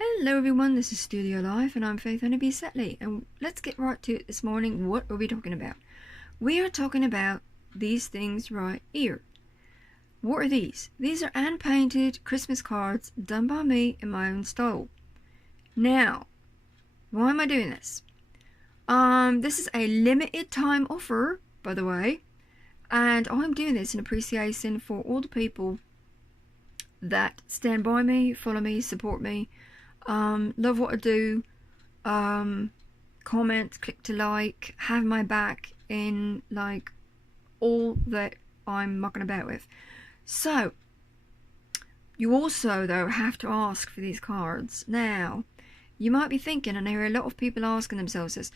Hello everyone, this is Studiolife and I'm Faith Honeybee Setley, and let's get right to it this morning. What are we talking about? We are talking about these things right here. What are these? These are hand-painted Christmas cards done by me in my own style. Now, why am I doing this? This is a limited time offer, by the way, and I'm doing this in appreciation for all the people that stand by me, follow me, support me, love what I do, comment, click to like, have my back in like all that I'm mucking about with. So you also though have to ask for these cards. Now you might be thinking, and I hear a lot of people asking themselves this,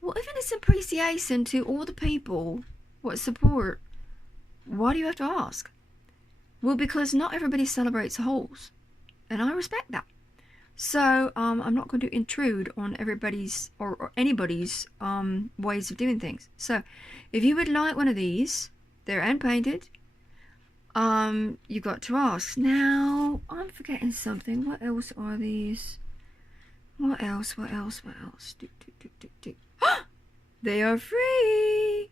well, if it's appreciation to all the people what support, why do you have to ask? Well, because not everybody celebrates holes, and I respect that. So I'm not going to intrude on everybody's or anybody's ways of doing things. So if you would like one of these, they're hand painted. You got to ask. Now I'm forgetting something. What else are these? What else? They are free.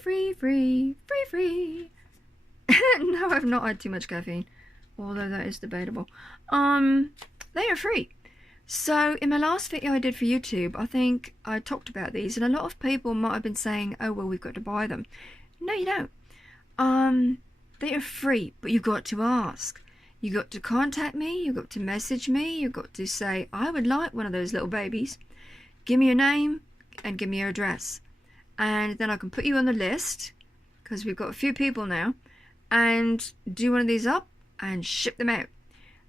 Free. No, I've not had too much caffeine, although that is debatable. They are free. So in my last video I did for YouTube, I think I talked about these, and a lot of people might have been saying, oh well, we've got to buy them. No, you don't. They are free, but you've got to ask. You got to contact me, you got to message me, you got to say, I would like one of those little babies. Give me your name and give me your address, and then I can put you on the list, because we've got a few people now, and do one of these up and ship them out.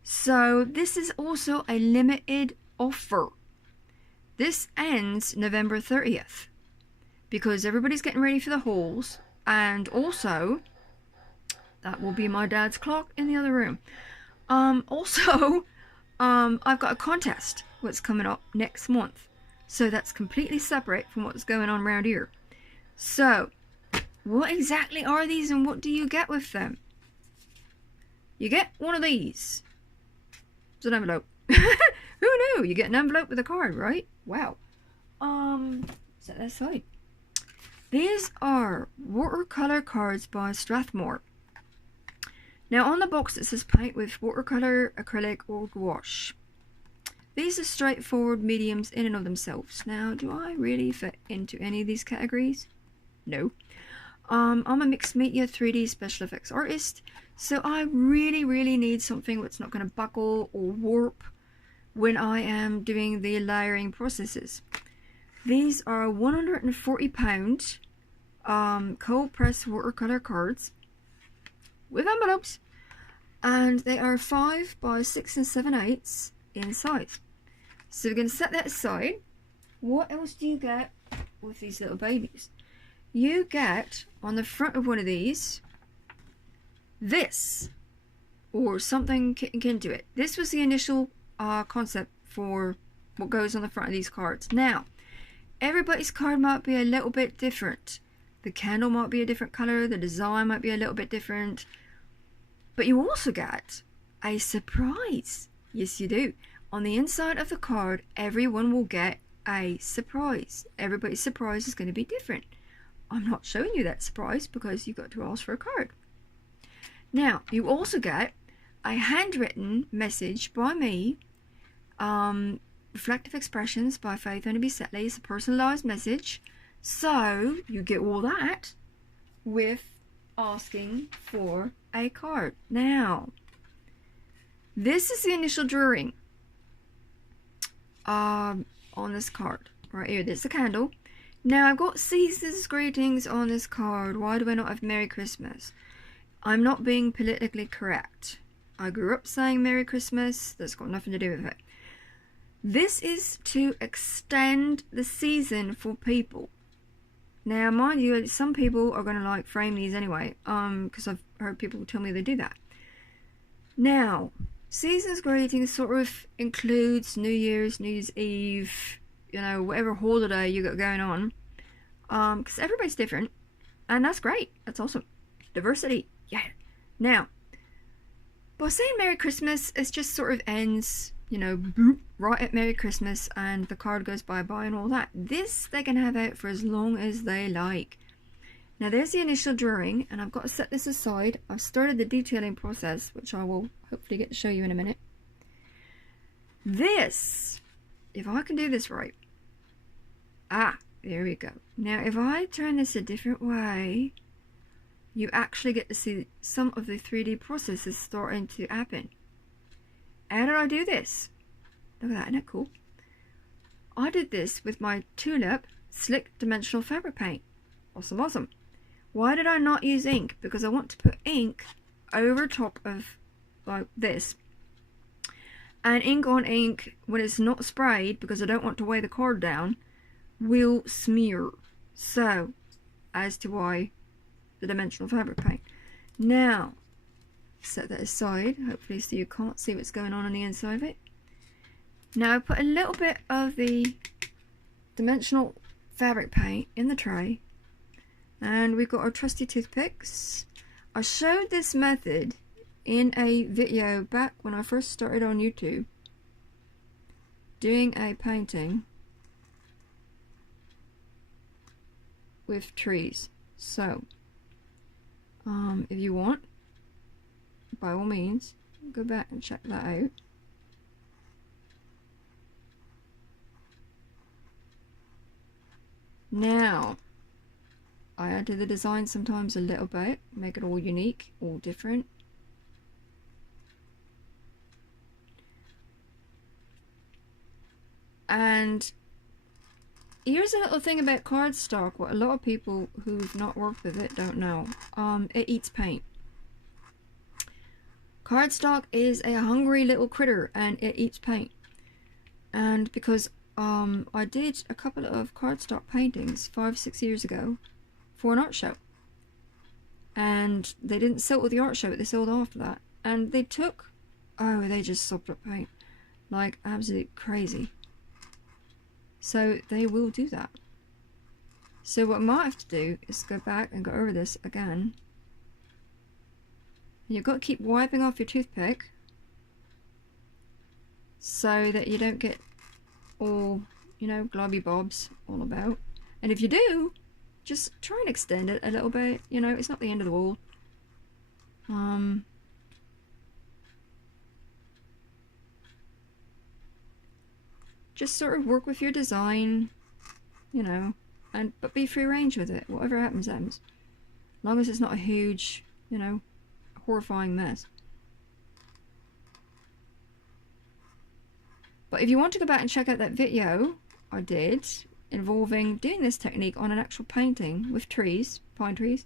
So this is also a limited offer. This ends November 30th because everybody's getting ready for the hauls, and also that will be my dad's clock in the other room. I've got a contest what's coming up next month, so that's completely separate from what's going on around here. So what exactly are these and what do you get with them? You get one of these. It's an envelope. Who knew? You get an envelope with a card, right? Wow. Set that aside. These are watercolor cards by Strathmore. Now on the box it says paint with watercolor, acrylic or gouache. These are straightforward mediums in and of themselves. Now, do I really fit into any of these categories? No. I'm a mixed media 3D special effects artist, so I really need something that's not going to buckle or warp when I am doing the layering processes. These are 140 pound cold press watercolor cards with envelopes, and they are 5 by 6 7/8 in size. So we're going to set that aside. What else do you get with these little babies? You get on the front of one of these this, or something akin to it. This was the initial concept for what goes on the front of these cards. Now everybody's card might be a little bit different. The candle might be a different color, the design might be a little bit different, but you also get a surprise. Yes, you do. On the inside of the card, everyone will get a surprise. Everybody's surprise is going to be different. I'm not showing you that surprise because you got to ask for a card. Now, you also get a handwritten message by me, Reflective Expressions by Faith Honeybee Setley. It's a personalised message. So, you get all that with asking for a card. Now, this is the initial drawing on this card. Right here, there's the candle. Now I've got Season's greetings on this card. Why do I not have Merry Christmas? I'm not being politically correct. I grew up saying Merry Christmas. That's got nothing to do with it. This is to extend the season for people. Now mind you, some people are going to like frame these anyway, because I've heard people tell me they do that. Now, Season's greetings sort of includes New Year's Eve, you know, whatever holiday you got going on, because everybody's different, and that's great. That's awesome. Diversity, yeah. Now, by saying Merry Christmas, it just sort of ends you know, boop, right at Merry Christmas and the card goes bye-bye and all that. This they can have out for as long as they like. Now there's the initial drawing, and I've got to set this aside. I've started the detailing process, which I will hopefully get to show you in a minute. This, if I can do this right. There we go. Now if I turn this a different way, you actually get to see some of the 3D processes starting to happen. How did I do this? Look at that, isn't it cool? I did this with my Tulip Slick Dimensional Fabric Paint. Awesome, awesome. Why did I not use ink? Because I want to put ink over top of like this. And ink on ink, when it's not sprayed, because I don't want to weigh the card down, will smear. So, as to why the dimensional fabric paint. Now, set that aside, hopefully so you can't see what's going on the inside of it. Now I put a little bit of the dimensional fabric paint in the tray, and we've got our trusty toothpicks. I showed this method in a video back when I first started on YouTube doing a painting with trees. So if you want, by all means, go back and check that out. Now, I add to the design sometimes a little bit, make it all unique, all different. And here's a little thing about cardstock, what a lot of people who've not worked with it don't know. It eats paint. Cardstock is a hungry little critter and it eats paint. And because I did a couple of cardstock paintings 5-6 years ago for an art show. And they didn't sell at the art show, but they sold after that. And they took, they just sopped up paint. Like absolute crazy. So they will do that. So what I might have to do is go back and go over this again. You've got to keep wiping off your toothpick so that you don't get all, you know, globby bobs all about. And if you do, just try and extend it a little bit. You know, it's not the end of the world. Just sort of work with your design, you know, but be free range with it. Whatever happens, happens. As long as it's not a huge, you know, horrifying mess. But if you want to go back and check out that video I did involving doing this technique on an actual painting with trees, pine trees,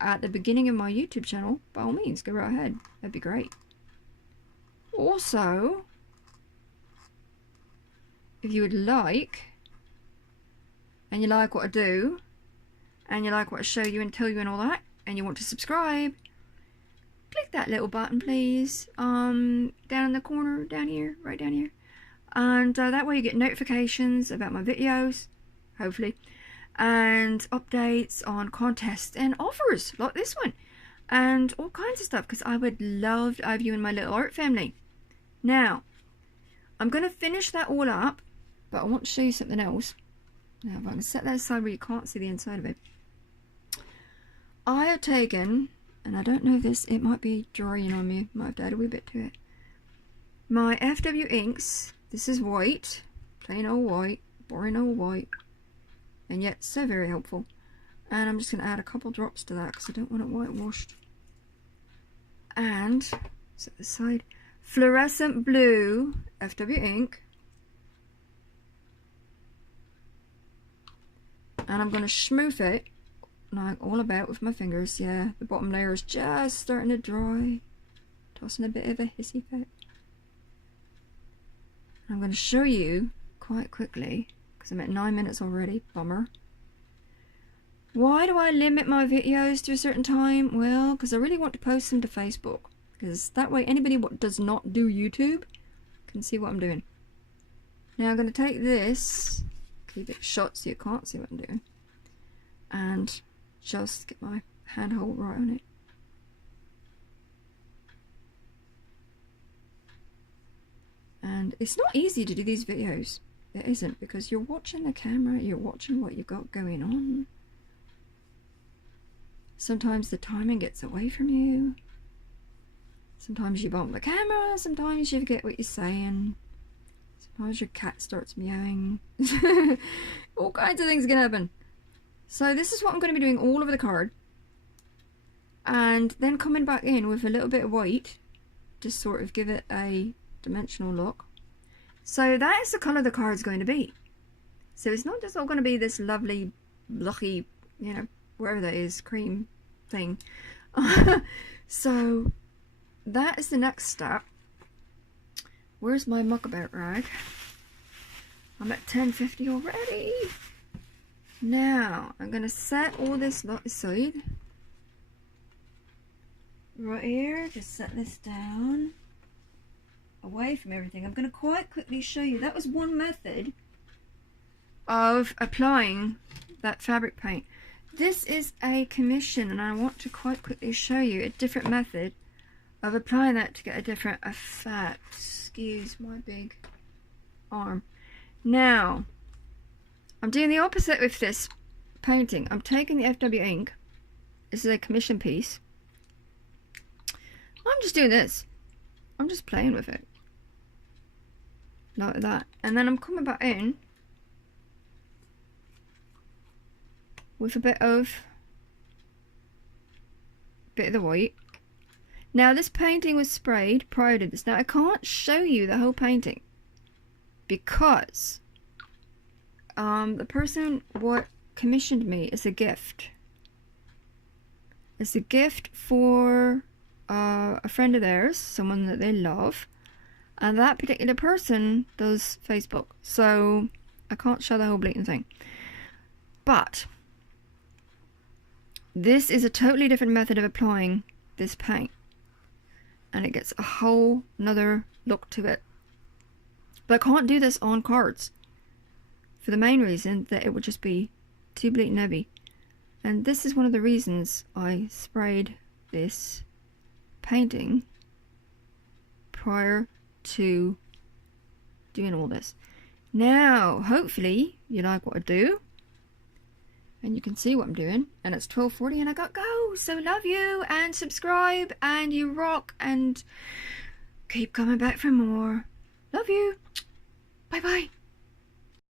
at the beginning of my YouTube channel, by all means, go right ahead. That'd be great. Also, if you would like, and you like what I do, and you like what I show you and tell you and all that, and you want to subscribe, click that little button, please, down in the corner, down here, right down here, and that way you get notifications about my videos, hopefully, and updates on contests and offers like this one, and all kinds of stuff, because I would love to have you in my little art family. Now, I'm going to finish that all up, but I want to show you something else. Now, if I can set that aside where you can't see the inside of it. I have taken, and I don't know if this, it might be drying on me, might have to add a wee bit to it. My FW inks, this is white, plain old white, boring old white, and yet so very helpful. And I'm just going to add a couple drops to that because I don't want it whitewashed. And, set this aside, fluorescent blue FW ink. And I'm going to schmoof it like all about with my fingers. Yeah, the bottom layer is just starting to dry. Tossing a bit of a hissy fit. I'm going to show you quite quickly, because I'm at 9 minutes already, bummer. Why do I limit my videos to a certain time? Well, because I really want to post them to Facebook. Because that way anybody what does not do YouTube can see what I'm doing. Now I'm going to take this, keep it shut so you can't see what I'm doing, and just get my handhold right on it. And it's not easy to do these videos. It isn't, because you're watching the camera, you're watching what you've got going on. Sometimes the timing gets away from you. Sometimes you bump the camera, sometimes you forget what you're saying. Sometimes your cat starts meowing. All kinds of things can happen. So this is what I'm going to be doing all over the card. And then coming back in with a little bit of white to sort of give it a dimensional look. So that is the colour the card's going to be. So it's not just all going to be this lovely, lucky, you know, wherever that is, cream thing. So that is the next step. Where's my muckabout rag? I'm at 10:50 already. Now I'm going to set all this lot aside. Right here, just set this down. Away from everything. I'm going to quite quickly show you. That was one method of applying that fabric paint. This is a commission, and I want to quite quickly show you a different method of applying that to get a different effect. Excuse my big arm. Now, I'm doing the opposite with this painting. I'm taking the FW ink. This is a commission piece. I'm just doing this. I'm just playing with it. Like that. And then I'm coming back in with a bit of the white. Now this painting was sprayed prior to this. Now I can't show you the whole painting because the person what commissioned me is a gift. It's a gift for a friend of theirs, someone that they love, and that particular person does Facebook, so I can't show the whole blatant thing. But this is a totally different method of applying this paint, and it gets a whole nother look to it. But I can't do this on cards for the main reason that it would just be too bleating heavy. And this is one of the reasons I sprayed this painting prior to doing all this. Now hopefully you like what I do and you can see what I'm doing, and it's 12:40 and I got go. So love you, and subscribe, and you rock, and keep coming back for more. Love you. Bye bye.